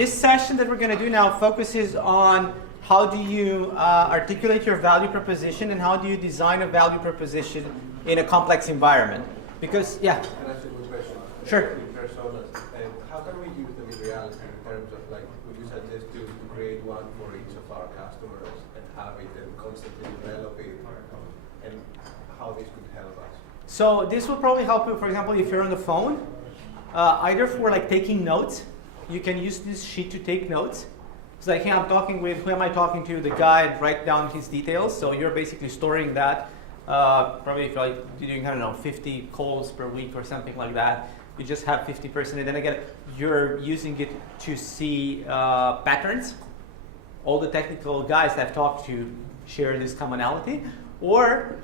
This session that we're going to do now focuses on how do you articulate your value proposition and how do you design a value proposition in a complex environment. Because, yeah. Can I ask you a question? Sure. In personas, how can we use them in reality in terms of, like, would you suggest to create one for each of our customers and have it and constantly develop it, and how this could help us? So this will probably help you, for example, if you're on the phone, either for like taking notes. You can use this sheet to take notes. It's like, hey, I'm talking with, who am I talking to? The guy, and write down his details. So you're basically storing that. Probably if you're doing, I don't know, 50 calls per week or something like that, you just have 50%. And then again, you're using it to see patterns. All the technical guys that I've talked to share this commonality. Or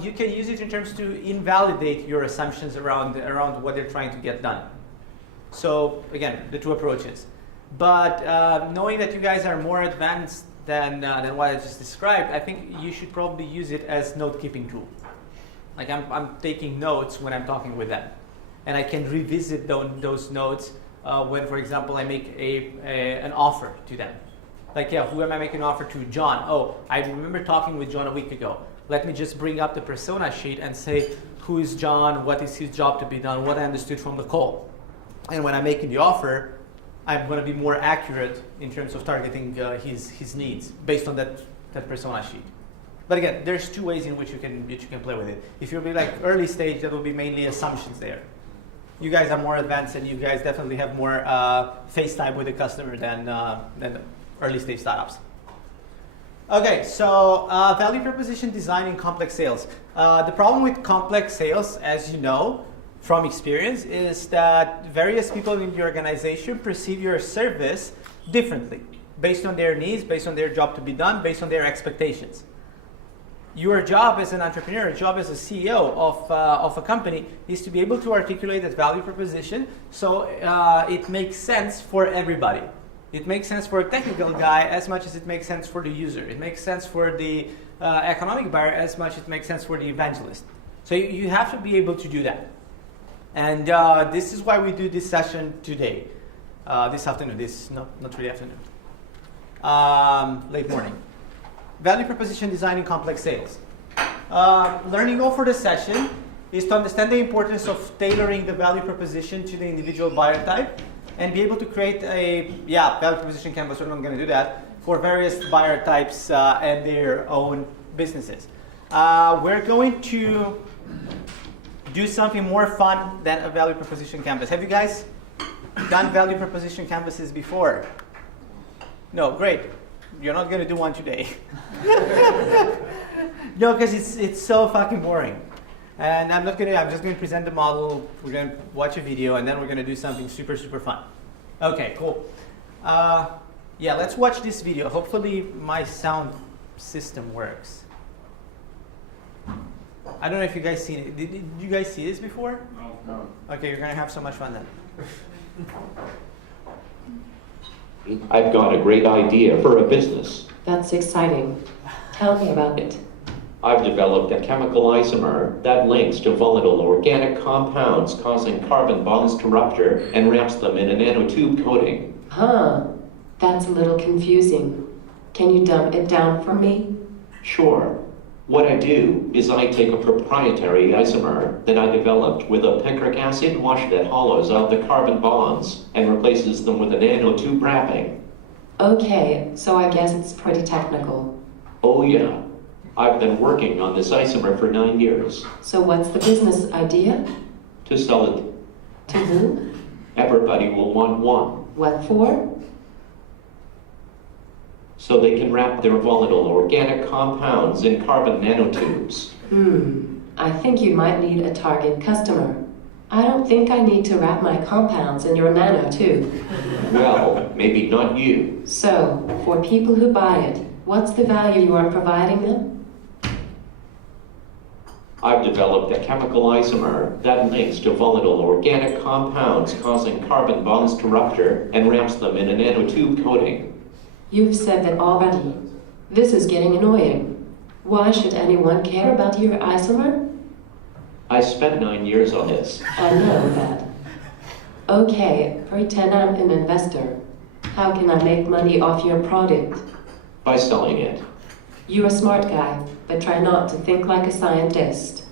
you can use it in terms to invalidate your assumptions around what they're trying to get done. So again, the two approaches. But knowing that you guys are more advanced than what I just described, I think you should probably use it as note-keeping tool. Like I'm taking notes when I'm talking with them. And I can revisit those notes when, for example, I make an offer to them. Like, yeah, who am I making an offer to? John. Oh, I remember talking with John a week ago. Let me just bring up the persona sheet and say, who is John? What is his job to be done? What I understood from the call. And when I'm making the offer, I'm going to be more accurate in terms of targeting his needs based on that persona sheet. But again, there's two ways in which you can play with it. If you'll be like early stage, that will be mainly assumptions there. You guys are more advanced, and you guys definitely have more face time with the customer than early stage startups. Okay, so value proposition design in complex sales. The problem with complex sales, as you know from experience, is that various people in the organization perceive your service differently based on their needs, based on their job to be done, based on their expectations. Your job as an entrepreneur, your job as a CEO of a company is to be able to articulate that value proposition so it makes sense for everybody. It makes sense for a technical guy as much as it makes sense for the user. It makes sense for the economic buyer as much as it makes sense for the evangelist. So you have to be able to do that. And this is why we do this session today. This afternoon, not really afternoon. Late morning. Value proposition design in complex sales. Learning goal for this session is to understand the importance of tailoring the value proposition to the individual buyer type and be able to create a value proposition canvas. We're not going to do that for various buyer types and their own businesses. We're going to do something more fun than a value proposition canvas. Have you guys done value proposition canvases before? No, great. You're not going to do one today. No, because it's so fucking boring. And I'm just going to present the model, we're going to watch a video, and then we're going to do something super, super fun. Okay, cool. Let's watch this video. Hopefully my sound system works. I don't know if you guys seen it. Did you guys see this before? No. Okay, you're going to have so much fun then. I've got a great idea for a business. That's exciting. Tell me about it. I've developed a chemical isomer that links to volatile organic compounds causing carbon bonds to rupture and wraps them in a nanotube coating. Huh. That's a little confusing. Can you dumb it down for me? Sure. What I do is I take a proprietary isomer that I developed with a picric acid wash that hollows out the carbon bonds and replaces them with a nanotube wrapping. Okay, so I guess it's pretty technical. Oh yeah. I've been working on this isomer for 9 years. So what's the business idea? To sell it. To who? Everybody will want one. What for? So they can wrap their volatile organic compounds in carbon nanotubes. I think you might need a target customer. I don't think I need to wrap my compounds in your nanotube. Well, maybe not you. So, for people who buy it, what's the value you are providing them? I've developed a chemical isomer that links to volatile organic compounds causing carbon bonds to rupture and wraps them in a nanotube coating. You've said that already. This is getting annoying. Why should anyone care about your isomer? I spent 9 years on this. I know that. Okay, pretend I'm an investor. How can I make money off your product? By selling it. You're a smart guy, but try not to think like a scientist.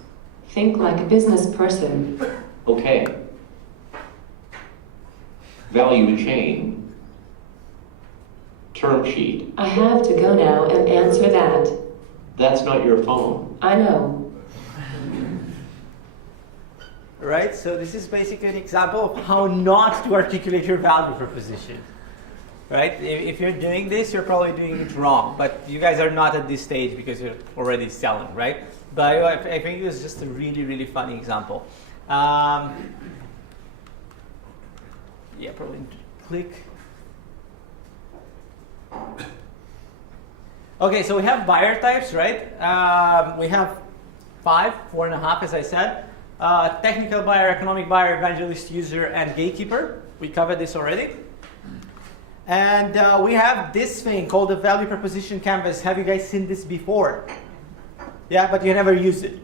Think like a business person. Okay. Value chain. Term sheet. I have to go now and answer that. That's not your phone. I know. Right, so this is basically an example of how not to articulate your value proposition. Right, if you're doing this, you're probably doing it wrong, but you guys are not at this stage because you're already selling, right? But I think it was just a really, really funny example. Yeah, probably click. Okay, so we have buyer types, right? We have 4.5, as I said. Technical buyer, economic buyer, evangelist, user, and gatekeeper. We covered this already. And we have this thing called the value proposition canvas. Have you guys seen this before? Yeah, but you never used it.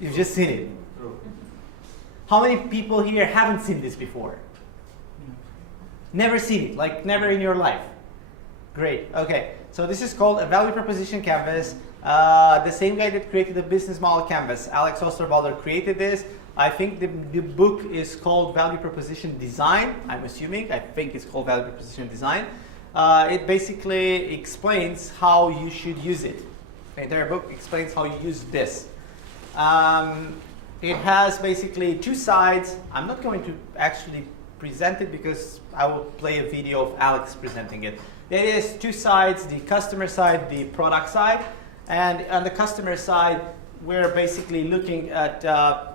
You've just seen it. How many people here haven't seen this before? Never seen it, like never in your life. Great, okay. So this is called a value proposition canvas. The same guy that created the business model canvas, Alex Osterwalder, created this. I think the book is called Value Proposition Design, I'm assuming. I think it's called Value Proposition Design. It basically explains how you should use it. The entire book explains how you use this. It has basically two sides. I'm not going to actually present it because I will play a video of Alex presenting it. It is two sides, the customer side, the product side. And on the customer side, we're basically looking at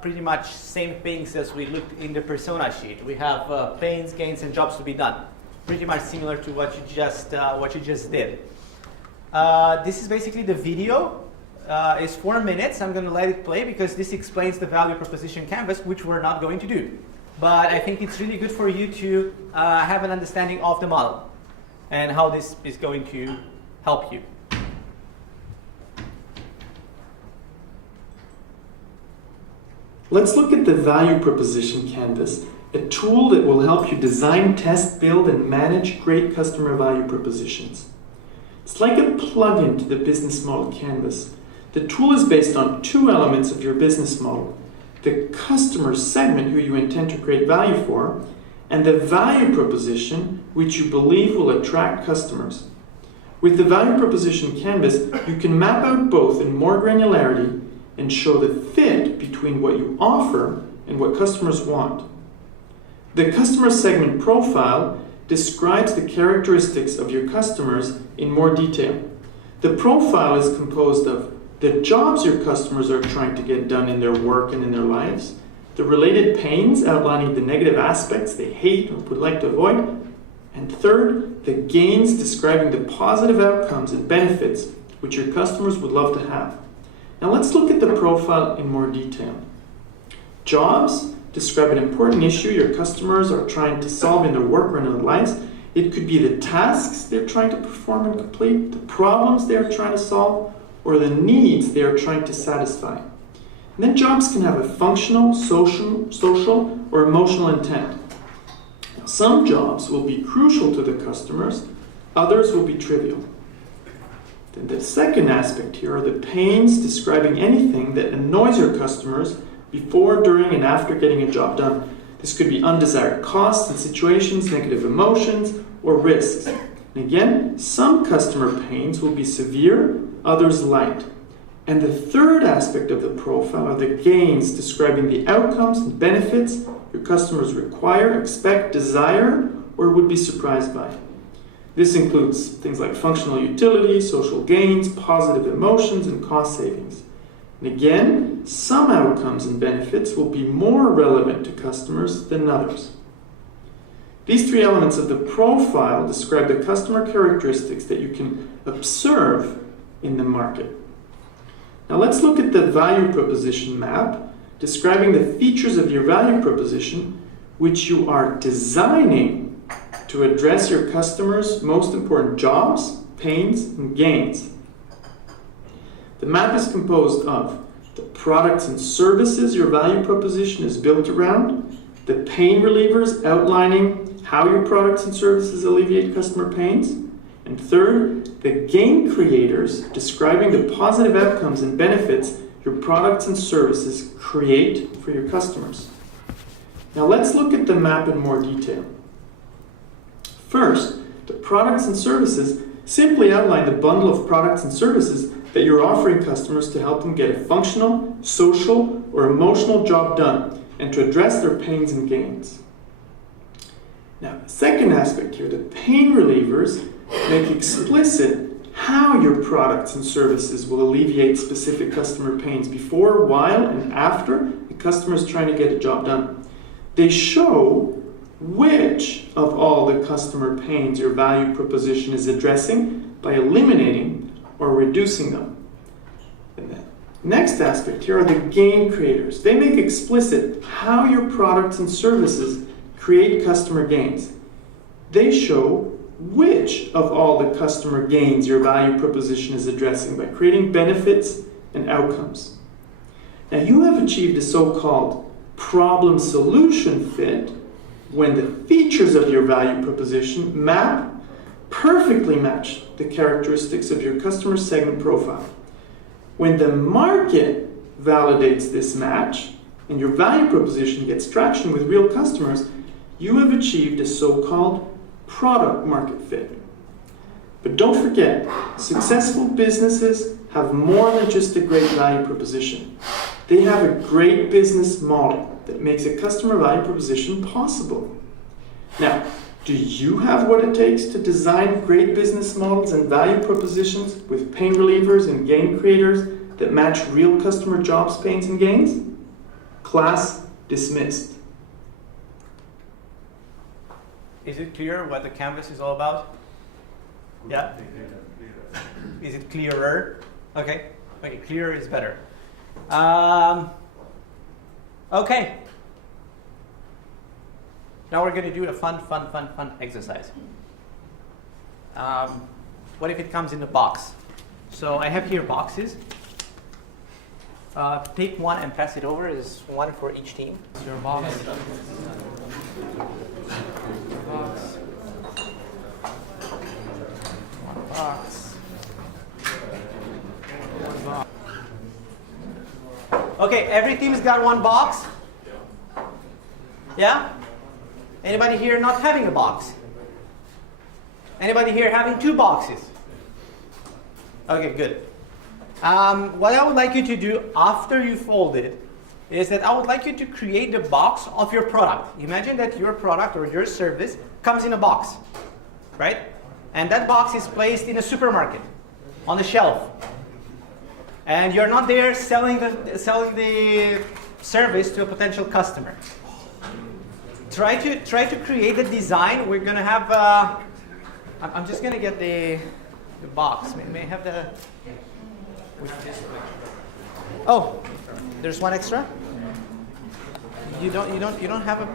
pretty much same things as we looked in the persona sheet. We have pains, gains, and jobs to be done. Pretty much similar to what you just did. This is basically the video. It's 4 minutes. I'm going to let it play because this explains the value proposition canvas, which we're not going to do. But I think it's really good for you to have an understanding of the model and how this is going to help you. Let's look at the value proposition canvas, a tool that will help you design, test, build, and manage great customer value propositions. It's like a plug-in to the business model canvas. The tool is based on two elements of your business model: the customer segment who you intend to create value for, and the value proposition which you believe will attract customers. With the value proposition canvas, you can map out both in more granularity and show the fit between what you offer and what customers want. The customer segment profile describes the characteristics of your customers in more detail. The profile is composed of the jobs your customers are trying to get done in their work and in their lives, the related pains outlining the negative aspects they hate or would like to avoid, and third, the gains describing the positive outcomes and benefits which your customers would love to have. Now let's look at the profile in more detail. Jobs describe an important issue your customers are trying to solve in their work or in their lives. It could be the tasks they're trying to perform and complete, the problems they're trying to solve, or the needs they are trying to satisfy. And then jobs can have a functional, social, or emotional intent. Now, some jobs will be crucial to the customers, others will be trivial. Then the second aspect here are the pains describing anything that annoys your customers before, during, and after getting a job done. This could be undesired costs and situations, negative emotions, or risks. And again, some customer pains will be severe, others light. And the third aspect of the profile are the gains describing the outcomes and benefits your customers require, expect, desire, or would be surprised by. This includes things like functional utility, social gains, positive emotions, and cost savings. And again, some outcomes and benefits will be more relevant to customers than others. These three elements of the profile describe the customer characteristics that you can observe in the market. Now let's look at the value proposition map, describing the features of your value proposition, which you are designing to address your customers' most important jobs, pains, and gains. The map is composed of the products and services your value proposition is built around, the pain relievers outlining how your products and services alleviate customer pains. And third, the gain creators, describing the positive outcomes and benefits your products and services create for your customers. Now let's look at the map in more detail. First, the products and services simply outline the bundle of products and services that you're offering customers to help them get a functional, social, or emotional job done and to address their pains and gains. Now, the second aspect here, the pain relievers make explicit how your products and services will alleviate specific customer pains before, while, and after the customer is trying to get a job done. They show which of all the customer pains your value proposition is addressing by eliminating or reducing them. And the next aspect here are the gain creators. They make explicit how your products and services create customer gains. They show which of all the customer gains your value proposition is addressing by creating benefits and outcomes. Now you have achieved a so-called problem-solution fit when the features of your value proposition perfectly match the characteristics of your customer segment profile. When the market validates this match and your value proposition gets traction with real customers, you have achieved a so-called product market fit. But don't forget, successful businesses have more than just a great value proposition. They have a great business model that makes a customer value proposition possible. Now, do you have what it takes to design great business models and value propositions with pain relievers and gain creators that match real customer jobs, pains, and gains? Class dismissed. Is it clear what the canvas is all about? Yeah? Is it clearer? Okay. Okay, clearer is better. Okay. Now we're going to do a fun exercise. What if it comes in a box? So I have here boxes. Take one and pass it over. There's one for each team. Your box. Box. One box. One box. Okay, every team's got one box. Yeah? Anybody here not having a box? Anybody here having two boxes? Okay, good. What I would like you to do after you fold it is that I would like you to create the box of your product. Imagine that your product or your service comes in a box, right? And that box is placed in a supermarket on the shelf. And you're not there selling the service to a potential customer. Try to create a design. We're gonna have. I'm just gonna get the box. May I have the. Oh, there's one extra. You don't have a.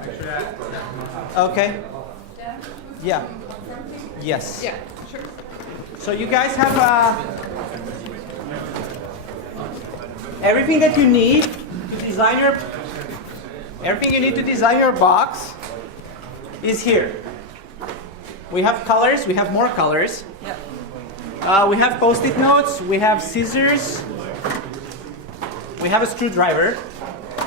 Okay. Yeah. Yes. Yeah, sure. So you guys have everything that you need to design your. Everything you need to design your box is here. We have colors. We have more colors. Yep. We have Post-it notes. We have scissors. We have a screwdriver.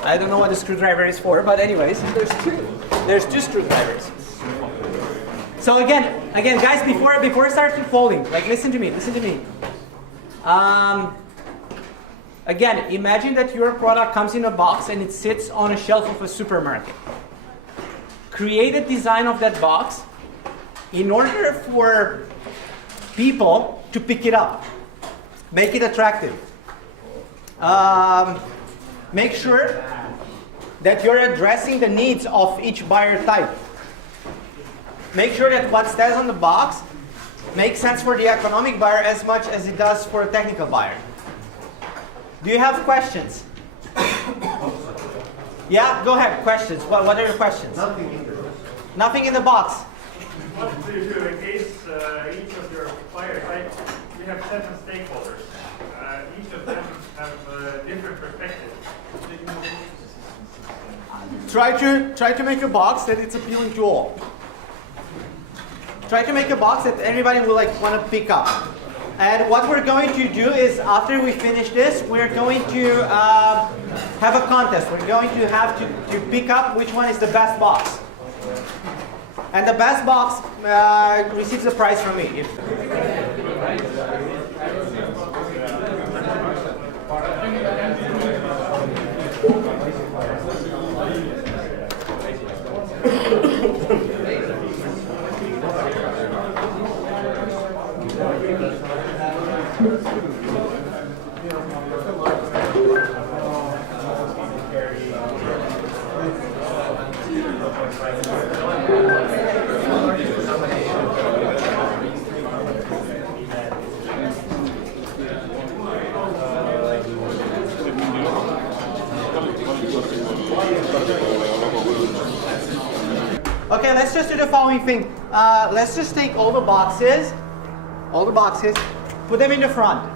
I don't know what a screwdriver is for, but anyways, there's two. There's two screwdrivers. So again, guys, before I start folding, like listen to me. Again, imagine that your product comes in a box and it sits on a shelf of a supermarket. Create a design of that box in order for people to pick it up. Make it attractive. Make sure that you're addressing the needs of each buyer type. Make sure that what says on the box makes sense for the economic buyer as much as it does for a technical buyer. Do you have questions? Yeah, go ahead. Questions. What are your questions? Nothing in the box. Nothing in the box. What do you do in case each of your buyer types, you have 7 stakeholders? Each of them have a different perspective. Try to make a box that it's appealing to all. try to make a box that everybody will like want to pick up. And what we're going to do is, after we finish this, we're going to have a contest. We're going to have to pick up which one is the best box. And the best box receives a prize from me. Okay, let's just do the following thing. Let's just take all the boxes, put them in the front.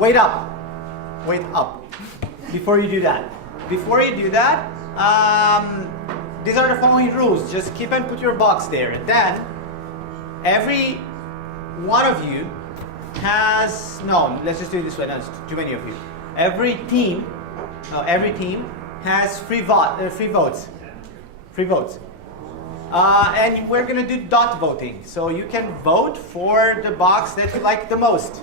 Wait up, before you do that. These are the following rules. Just keep and put your box there. And then, every one of you has, no, let's just do it this way, no, it's too many of you. Every team has free votes. And we're going to do dot voting. So you can vote for the box that you like the most.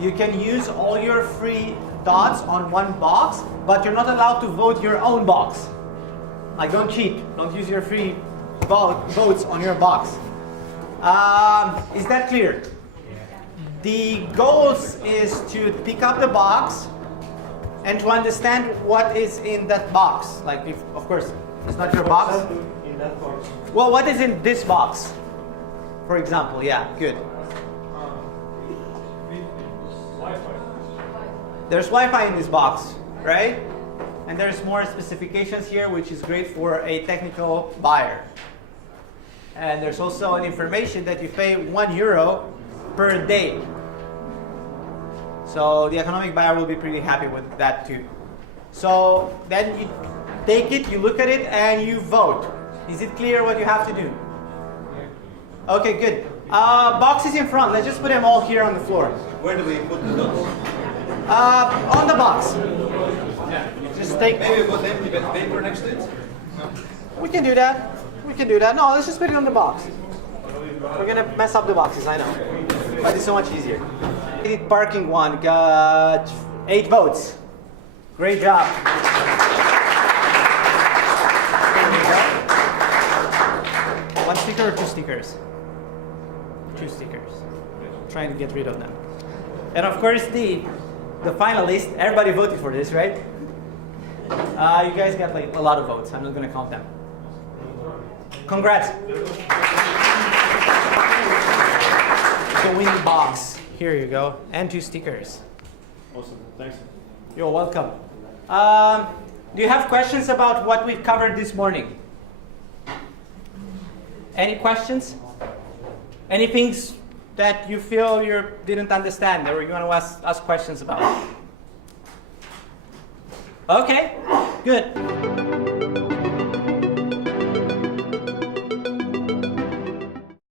You can use all your free dots on one box, but you're not allowed to vote your own box. Like, don't cheat. Don't use your free votes on your box. Is that clear? The goals is to pick up the box and to understand what is in that box. Like, if, of course, it's not your box. Well, what is in this box? For example, yeah, good. There's Wi-Fi in this box, right? And there's more specifications here, which is great for a technical buyer. And there's also an information that you pay €1 per day. So the economic buyer will be pretty happy with that too. So then you take it, you look at it, and you vote. Is it clear what you have to do? Okay, good. Boxes in front. Let's just put them all here on the floor. Where do we put the dots? On the box. Just take. Maybe put empty paper next to it? We can do that. No, let's just put it on the box. We're gonna mess up the boxes, I know. But it's so much easier. Parking one got 8 votes. Great job. One sticker or 2 stickers? 2 stickers. Trying to get rid of them. And of course the finalist, everybody voted for this, right? You guys got like a lot of votes. I'm not gonna count them. Congrats. The winning box. Here you go. And 2 stickers. Awesome, thanks. You're welcome. Do you have questions about what we've covered this morning? Any questions? Any things that you feel you didn't understand or you want to ask questions about? Okay, good.